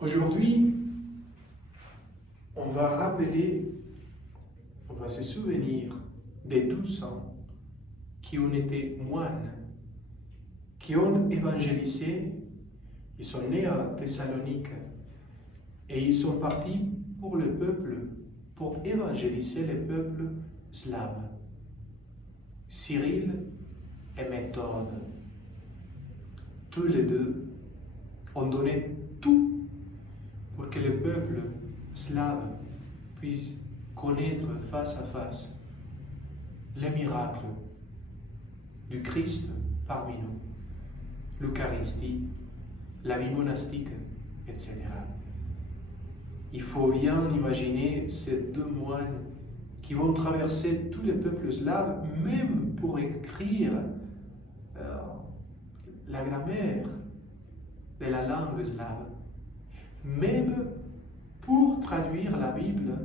Aujourd'hui, on va se souvenir des 12 ans qui ont été moines, qui ont évangélisé. Ils sont nés à Thessalonique et ils sont partis pour le peuple, pour évangéliser le peuple slave. Cyril et Méthode, tous les deux ont donné tout pour que le peuple slave puisse connaître face à face les miracles du Christ parmi nous, l'Eucharistie, la vie monastique, etc. Il faut bien imaginer ces deux moines qui vont traverser tous les peuples slaves, même pour écrire la grammaire de la langue slave, même pour traduire la Bible,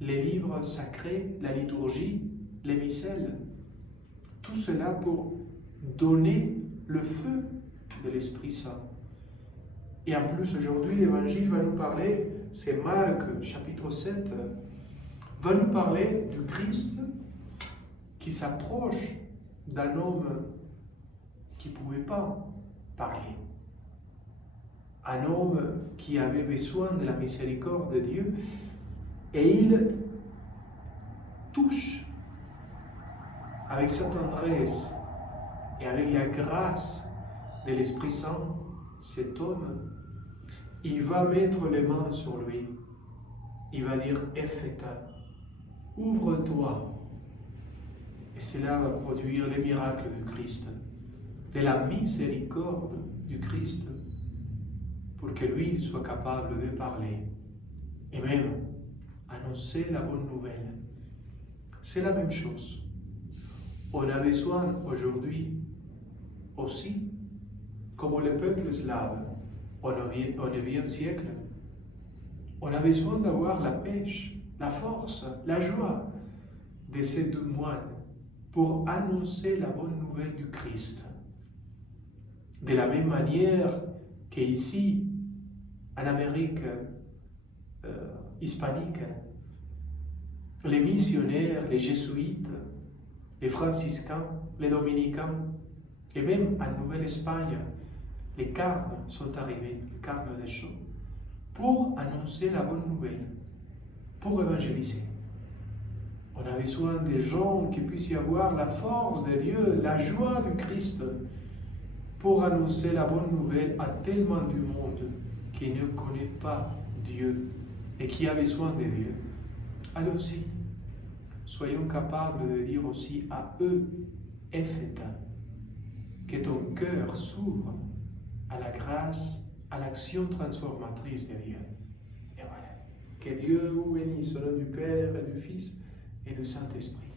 les livres sacrés, la liturgie, les missels. Tout cela pour donner le feu de l'Esprit Saint. Et en plus, aujourd'hui, l'Évangile va nous parler, c'est Marc, chapitre 7, va nous parler du Christ qui s'approche d'un homme qui ne pouvait pas parler. Un homme qui avait besoin de la miséricorde de Dieu, et il touche avec sa tendresse et avec la grâce de l'Esprit Saint cet homme. Il va mettre les mains sur lui. Il va dire « Epheta », ouvre-toi. Et cela va produire les miracles du Christ, de la miséricorde du Christ, pour que lui soit capable de parler et même annoncer la bonne nouvelle. C'est la même chose. On a besoin aujourd'hui aussi, comme le peuple slave au IXe siècle, on a besoin d'avoir la pêche, la force, la joie de ces deux moines pour annoncer la bonne nouvelle du Christ. De la même manière qu'ici, en Amérique hispanique, les missionnaires, les jésuites, les franciscains, les dominicains, et même en Nouvelle-Espagne, les carmes sont arrivés, les carmes des chaux, pour annoncer la bonne nouvelle, pour évangéliser. On a besoin des gens qui puissent y avoir la force de Dieu, la joie du Christ, pour annoncer la bonne nouvelle à tellement du monde qui ne connaît pas Dieu et qui a besoin de Dieu. Allons-y, soyons capables de dire aussi à eux, Epheta, que ton cœur s'ouvre à la grâce, à l'action transformatrice de Dieu. Et voilà. Que Dieu vous bénisse au nom du Père et du Fils et du Saint-Esprit.